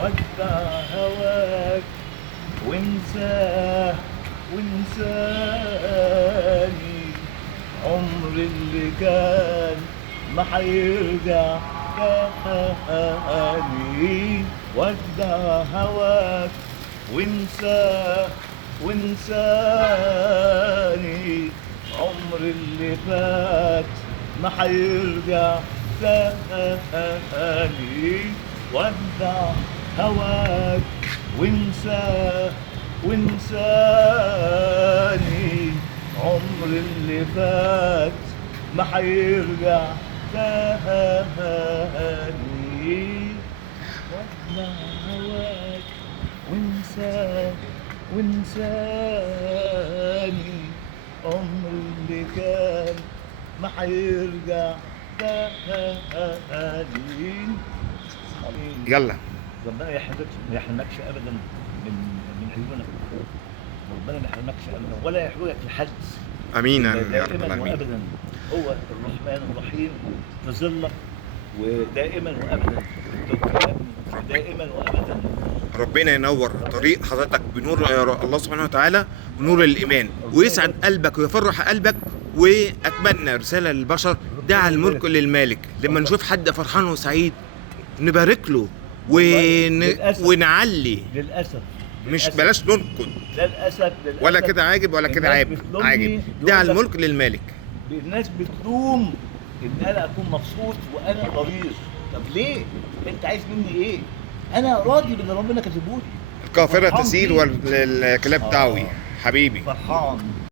ودع هواك وانساه وانساني، عمر اللي كان ما حيرجع تاني. ودع هواك وانساه وانساني، عمر اللي فات ما حيرجع تاني. ودع هواك وانساه وانساني، عمر اللي فات ما حيرجع تاني. ودع هواك وانساه وانساني، عمر اللي كان ما حيرجع تاني. يلا. ربنا ما يحرمكش ابدا من عيونك، ربنا ما يحرمكش ابدا ولا يحرمك لحد. امين يا رب دائما العالمين. وابدا هو الرحمن الرحيم في ظلك، ودائما وابدا دائما وابدا. ربنا ينور طريق حضرتك بنور الله سبحانه وتعالى ونور الايمان، ويسعد قلبك ويفرح قلبك. واتمنى رساله للبشر: دع الملك للمالك. لما نشوف حد فرحان وسعيد نبارك له ونعلي. للاسف مش بلاش ننقد للاسف ولا كده عاجب ولا كده عيب. عاجب. دع الملك للمالك. الناس بتلوم ان انا اكون مبسوط وانا ضرير. طب ليه؟ انت عايز مني ايه؟ انا راضي باللي ربنا كاتبه لي. القافله تسير والكلاب تعوي. حبيبي فرحان.